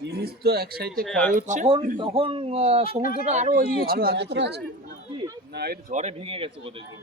জিনিস তো এক সাইডে ক্ষয় হচ্ছে। তখন সমুদ্রটা আরো এগিয়ে ছিল, এতটা আছে না, এটা ঝড়ে ভেঙে গেছে বোধহয়।